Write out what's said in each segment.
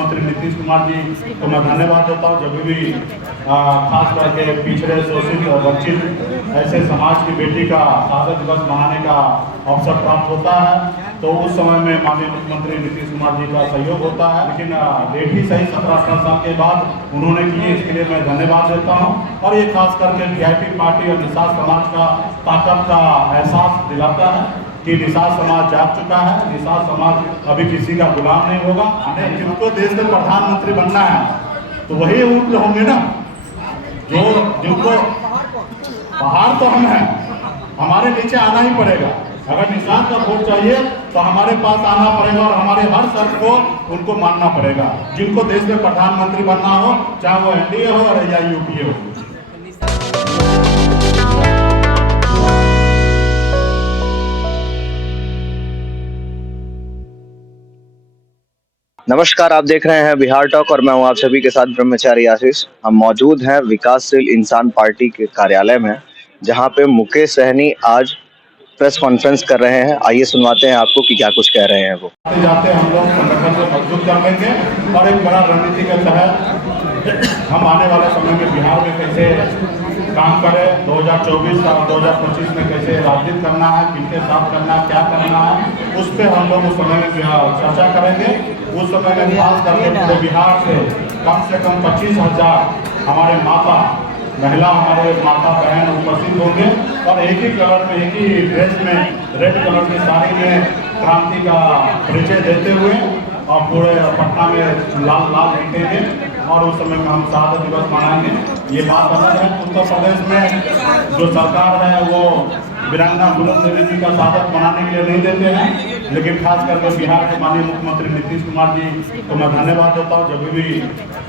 मुख्यमंत्री नीतीश कुमार जी को मैं धन्यवाद देता हूँ। जब भी खास करके पिछड़े, शोषित और वंचित ऐसे समाज की बेटी का शहादत दिवस मनाने का अवसर प्राप्त होता है तो उस समय में माननीय मुख्यमंत्री नीतीश कुमार जी का सहयोग होता है। लेकिन लेट ही सही 17-18 साल के बाद उन्होंने किए, इसके लिए मैं धन्यवाद देता हूँ। और ये खास करके वीआईपी पार्टी और निषाद समाज का ताकत का एहसास दिलाता है कि निषाद समाज जाग चुका है। निषाद समाज अभी किसी का गुलाम नहीं होगा। जिनको देश में प्रधानमंत्री बनना है तो वही ऊँट होंगे ना, जो जिनको बाहर तो हम हैं, हमारे नीचे आना ही पड़ेगा। अगर निषाद का वोट चाहिए तो हमारे पास आना पड़ेगा और हमारे हर शर्त को उनको मानना पड़ेगा। जिनको देश में प्रधानमंत्री बनना हो, चाहे वो एनडीए हो या यूपीए हो। नमस्कार, आप देख रहे हैं बिहार टॉक और मैं हूं आप सभी के साथ ब्रह्मचारी आशीष। हम मौजूद हैं विकासशील इंसान पार्टी के कार्यालय में, जहां पे मुकेश सहनी आज प्रेस कॉन्फ्रेंस कर रहे हैं। आइए सुनवाते हैं आपको कि क्या कुछ कह रहे हैं वो। जाते हम लोग संगठन को मजबूत कर लेंगे और एक बड़ा रणनीति के तहत हम आने वाले समय में बिहार में कैसे काम करें, 2024 और 2025 में कैसे राजनीति करना है, किनके साथ करना है, क्या करना है, उस पर हम लोग उस समय में चर्चा करेंगे। उस समय में खास करके पूरे बिहार से कम 25,000 हमारे महिला हमारे माता बहन उपस्थित होंगे और एक ही कलर में, एक ही ड्रेस में, रेड कलर की साड़ी में क्रांति का परिचय देते हुए और पूरे पटना में लाल लाल दिखेंगे और उस समय में हम शहादत दिवस मनाएंगे। ये बात अलग है। उत्तर प्रदेश में जो सरकार है वो वीरांगना बुलंद देवी जी का शहादत मनाने के लिए नहीं देते हैं, लेकिन खास करके बिहार के माननीय मुख्यमंत्री नीतीश कुमार जी को मैं धन्यवाद देता हूँ। जब भी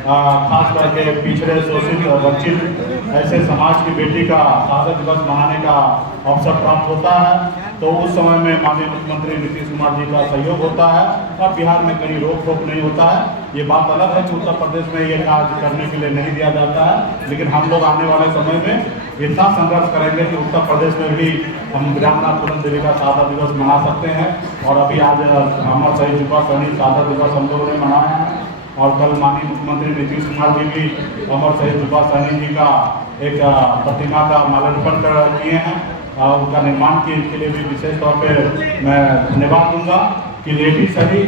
खास करके पिछड़े, शोषित और वंचित ऐसे समाज की बेटी का शहादत दिवस मनाने का अवसर प्राप्त होता है तो उस समय में माननीय मुख्यमंत्री नीतीश कुमार जी का सहयोग होता है और बिहार में कहीं रोक टोक नहीं होता है। ये बात अलग है कि उत्तर प्रदेश में ये कार्य करने के लिए नहीं दिया जाता है, लेकिन हम लोग आने वाले समय में इतना संघर्ष करेंगे कि उत्तर प्रदेश में भी हम वीरांगना बुलंद देवी का शहादत दिवस मना सकते हैं। और अभी आज अमर शहीद जुब्बा सहनी शहादत दिवस हम लोगों ने मनाया है और कल माननीय मुख्यमंत्री नीतीश कुमार जी भी अमर शहीद जुब्बा सहनी जी का एक प्रतिमा का माल्यार्पण किए हैं और उनका निर्माण किए। इसके लिए भी विशेष तौर पे मैं धन्यवाद दूंगा कि लेट ही सही,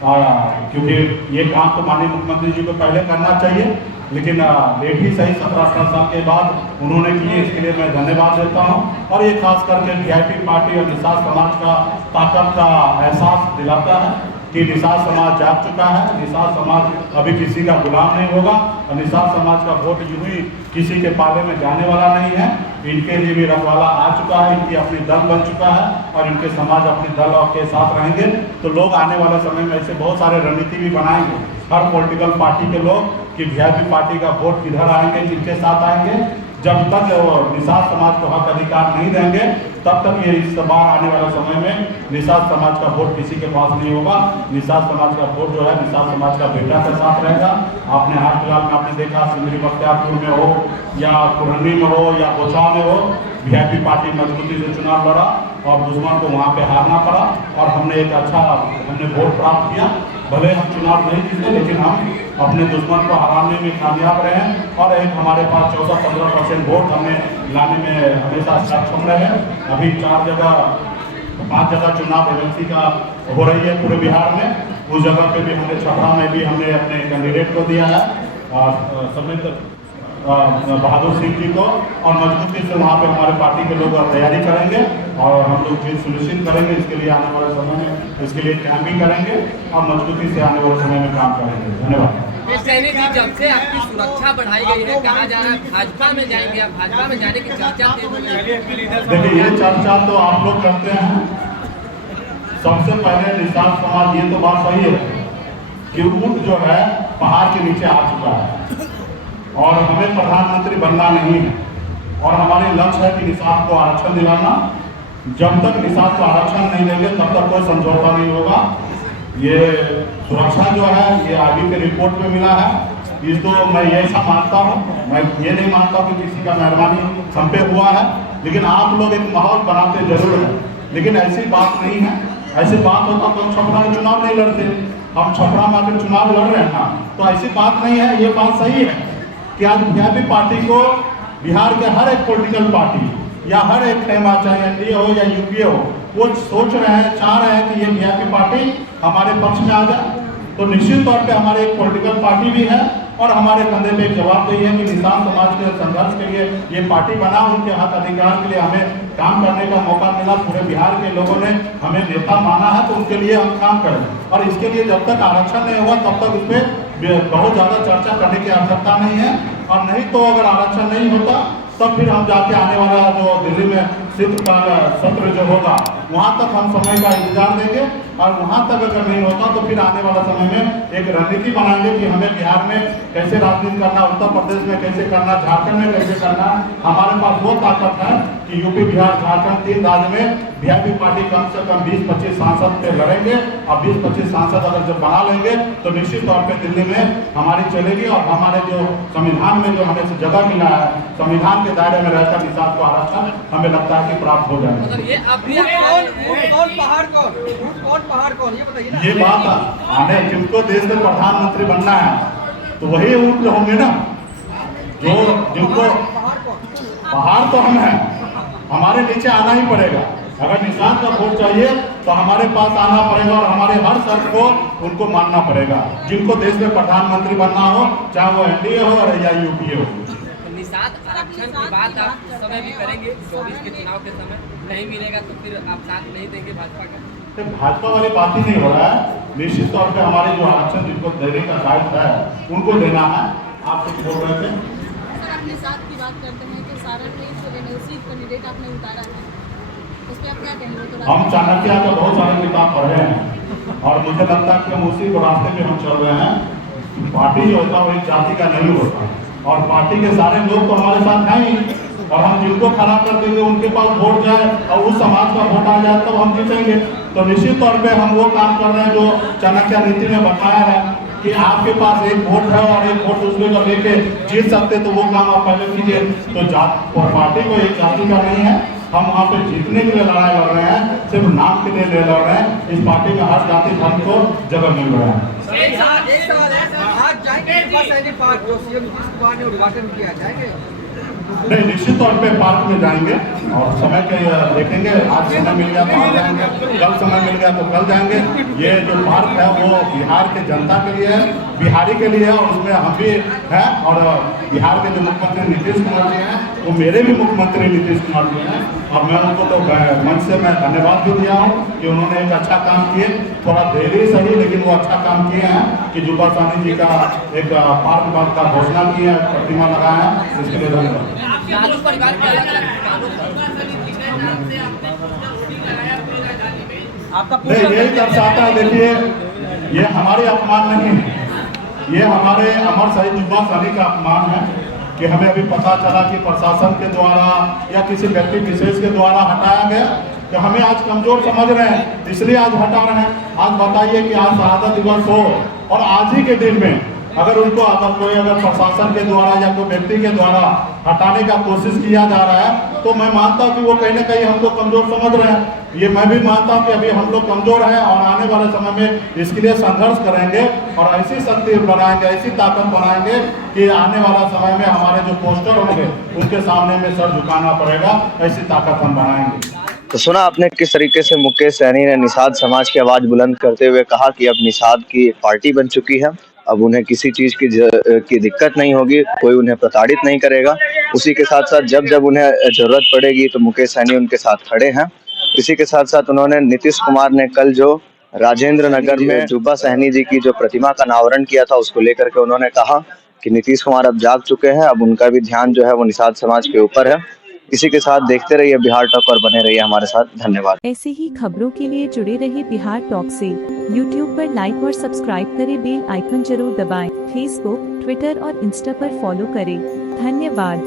क्योंकि ये काम तो माननीय मुख्यमंत्री जी को पहले करना चाहिए, लेकिन लेट ही सही 17-18 साल के बाद उन्होंने किए, इसके लिए मैं धन्यवाद देता हूँ। और ये खास करके वीआईपी पार्टी और निषाद समाज का ताकत का एहसास दिलाता है कि निषाद समाज जाग चुका है। निषाद समाज अभी किसी का गुलाम नहीं होगा और निषाद समाज का वोट यूं ही किसी के पाले में जाने वाला नहीं है। इनके लिए भी रखवाला आ चुका है, इनकी अपनी दल बन चुका है और इनके समाज अपने दल के साथ रहेंगे। तो लोग आने वाले समय में ऐसे बहुत सारे रणनीति भी बनाएंगे, हर पॉलिटिकल पार्टी के लोग, कि वीआईपी पार्टी का वोट किधर आएंगे, किनके साथ आएंगे। जब तक निषाद समाज को हक अधिकार नहीं देंगे तब तक ये इस बार आने वाले समय में निषाद समाज का वोट किसी के पास नहीं होगा। निषाद समाज का वोट जो है निषाद समाज का बेटा के साथ रहेगा। आपने हाल फिलहाल में आपने देखा सिमरी बख्तियारपुर में हो या कुरहनी में हो या बोचहा में हो, वीआईपी पार्टी मजबूती से चुनाव लड़ा और दुश्मन को वहाँ पे हारना पड़ा और हमने एक अच्छा वोट प्राप्त किया। भले हम चुनाव नहीं जीते लेकिन हम अपने दुश्मन को हराने में कामयाब रहे और एक हमारे पास 14-15% वोट हमें लाने में हमेशा सक्षम रहे। अभी 5 जगह चुनाव एजेंसी का हो रही है पूरे बिहार में। उस जगह पे भी हमने छपरा में भी हमने अपने कैंडिडेट को दिया है समेत बहादुर सिंह जी को और मजबूती से वहाँ पे हमारे पार्टी के लोग तैयारी करेंगे और हम लोग जीत सुनिश्चित करेंगे। इसके लिए आने वाले समय में इसके लिए कैंपिंग करेंगे और मजबूती से आने वाले समय में काम करेंगे। धन्यवाद। सैनी जी, जब से आपकी सुरक्षा बढ़ाई गई है, कहा जा रहा है भाजपा में जाएंगे, आप भाजपा में जाने की चर्चा देखिए ये चर्चा तो आप लोग करते हैं। सबसे पहले निषाद समाज, ये तो बात सही है कि ऊँट जो है पहाड़ के नीचे आ चुका है और हमें प्रधानमंत्री बनना नहीं है और हमारी लक्ष्य है कि निषाद को आरक्षण दिलाना। जब तक निषाद को आरक्षण नहीं देंगे तब तक कोई समझौता नहीं होगा। ये सुरक्षा जो है ये आगे के रिपोर्ट में मिला है। इस तो मैं ये ऐसा मानता हूँ, मैं ये नहीं मानता कि किसी का मेहरबानी हम पे हुआ है, लेकिन आप लोग एक माहौल बनाते जरूर हैं। लेकिन ऐसी बात नहीं है, ऐसी बात होता तो हम छपरा में चुनाव नहीं लड़ते। हम छपरा में आकर चुनाव लड़ रहे हैं ना, तो ऐसी बात नहीं है। ये बात सही है कि आज वीआईपी पार्टी को बिहार के हर एक पॉलिटिकल पार्टी या हर एक खेमा, चाहे एनडीए हो या यूपीए हो, वो सोच रहे हैं, चाह रहे हैं कि ये वीआईपी पार्टी हमारे पक्ष में आ जाए। तो निश्चित तौर पे हमारे एक पॉलिटिकल पार्टी भी है और हमारे कंधे पे एक जवाबदेही है कि निजाम समाज के संघर्ष के लिए ये पार्टी बना, उनके हक अधिकार के लिए हमें काम करने का मौका मिला। पूरे बिहार के लोगों ने हमें नेता माना है, तो उनके लिए हम काम करें। और इसके लिए जब तक आरक्षण नहीं हुआ तब तक इसमें बहुत ज़्यादा चर्चा करने की आवश्यकता नहीं है। और नहीं तो अगर आरक्षण नहीं होता तब फिर हम जाके आने वाला जो दिल्ली में शीतकाल सत्र जो होगा वहाँ तक हम समय का इंतजार देंगे। और वहाँ तक अगर नहीं होता तो फिर आने वाला समय में एक रणनीति बनाएंगे कि हमें बिहार में कैसे राजनीति करना, उत्तर प्रदेश में कैसे करना, झारखंड में कैसे करना। हमारे पास वो ताकत है कि यूपी, बिहार, झारखंड 3 राज्य में वीआईपी पार्टी कम से कम 20-25 सांसद पे लड़ेंगे। और 20-25 सांसद अगर जब बना लेंगे तो निश्चित तौर पे दिल्ली में हमारी चलेगी। और हमारे जो संविधान में जो हमें जगह मिला है, संविधान के दायरे में रहकर निषाद को आरक्षण हमें लगता है कि प्राप्त हो जाएगा। मतलब ये अभी कौन ये बताइए ना। ये बात आने, जिनको देश में प्रधानमंत्री बनना है तो वही ऊँट होंगे ना, जो जिनको पहाड़ तो हम हैं, हमारे नीचे आना ही पड़ेगा। अगर निषाद का वोट चाहिए तो हमारे पास आना पड़ेगा और हमारे हर शर्त को उनको मानना पड़ेगा। जिनको देश में प्रधानमंत्री बनना हो, चाहे वो एनडीए हो या यूपीए हो। निषाद आरक्षण की बात आप इस समय भी करेंगे, 24 के चुनाव के समय नहीं मिलेगा तो फिर आप साथ नहीं देंगे भाजपा का? भाजपा वाली बात ही नहीं हो रहा है। निश्चित तौर पे हमारे जो आरक्षण जिनको देने का दायित्व है उनको देना है। आप कुछ बोल रहे थे सर, अपने साथ की बात करते हैं कि सारण में जो एनएलसी कैंडिडेट आपने उतारा है उस पर आप क्या कहेंगे? हम चाणक्य का बहुत सारे किताब पढ़े हैं और मुझे लगता है कि हम उसी को रास्ते पे हम चल रहे हैं। पार्टी जो होता है वो एक जाति का नहीं होता और पार्टी के सारे लोग तो हमारे साथ हैं ही। और हम जिनको खड़ा कर देंगे उनके पास वोट जाए और उस समाज का वोट आ जाए तब हम जीतेंगे। तो निश्चित तौर पे हम वो काम कर रहे हैं जो चाणक्य नीति में बताया है कि आपके पास एक वोट है और एक वोट दूसरे को लेके जीत सकते, तो वो काम आप पहले कीजिए। तो पार्टी को एक जाति का नहीं है, हम वहाँ पे जीतने के लिए लड़ाई लड़ रहे हैं, सिर्फ नाम के लिए लड़ रहे हैं। इस पार्टी में हर जाति धर्म को जगह मिल रहा है। नहीं, निश्चित तौर पे पार्क में जाएंगे और समय के देखेंगे। आज समय मिल गया तो आज जाएंगे, कल समय मिल गया तो कल जाएंगे। ये जो पार्क है वो बिहार के जनता के लिए है, बिहारी के लिए है और उसमें हम भी हैं। और बिहार के जो मुख्यमंत्री नीतीश कुमार जी हैं वो मेरे भी मुख्यमंत्री नीतीश कुमार जी हैं और मैं उनको तो मंच से मैं धन्यवाद भी दिया हूँ कि उन्होंने एक अच्छा काम किए। थोड़ा देरी सही लेकिन वो अच्छा काम किए हैं कि जुब्बा साहनी जी का एक पार्क बात का घोषणा की है, प्रतिमा लगाया है, इसके लिए धन्यवाद। लालू परिवार के अलग-अलग ठिकानों पर यही दर्शाता है। देखिए, ये हमारे अपमान नहीं है, ये हमारे अमर शहीद जुब्बा साहनी का अपमान है कि हमें अभी पता चला कि प्रशासन के द्वारा या किसी व्यक्ति विशेष के द्वारा हटाया गया। तो हमें आज कमजोर समझ रहे हैं इसलिए आज हटा रहे हैं। आज बताइए कि आज शहादत दिवस हो और आज ही के दिन में अगर उनको अगर प्रशासन के द्वारा या कोई व्यक्ति के द्वारा हटाने का कोशिश किया जा रहा है तो मैं मानता हूँ कि वो कहीं ना कहीं हमको कमजोर समझ रहे हैं। ये मैं भी मानता हूँ कि अभी हम लोग कमजोर हैं और आने वाले समय में इसके लिए संघर्ष करेंगे और ऐसी शक्ति बनाएंगे, ऐसी ताकत बनाएंगे कि आने वाला समय में हमारे जो पोस्टर होंगे उनके सामने में सर झुकाना पड़ेगा। ऐसी ताकत हम बनाएंगे। तो सुना आपने किस तरीके से मुकेश सहनी ने निषाद समाज की आवाज बुलंद करते हुए कहा कि अब निषाद की पार्टी बन चुकी है, अब उन्हें किसी चीज की दिक्कत नहीं होगी, कोई उन्हें प्रताड़ित नहीं करेगा। उसी के साथ साथ जब जब उन्हें जरूरत पड़ेगी तो मुकेश सहनी उनके साथ खड़े हैं। इसी के साथ साथ उन्होंने नीतीश कुमार ने कल जो राजेंद्र नगर में जुब्बा सहनी जी की जो प्रतिमा का अनावरण किया था उसको लेकर के उन्होंने कहा कि नीतीश कुमार अब जाग चुके हैं, अब उनका भी ध्यान जो है वो निषाद समाज के ऊपर है। इसी के साथ देखते रहिए बिहार टॉक और बने रहिए हमारे साथ। धन्यवाद। ऐसे ही खबरों के लिए जुड़े रहिए बिहार टॉक से। यूट्यूब पर लाइक और सब्सक्राइब करें, बेल आइकन जरूर दबाएं। फेसबुक, ट्विटर और इंस्टा पर फॉलो करें। धन्यवाद।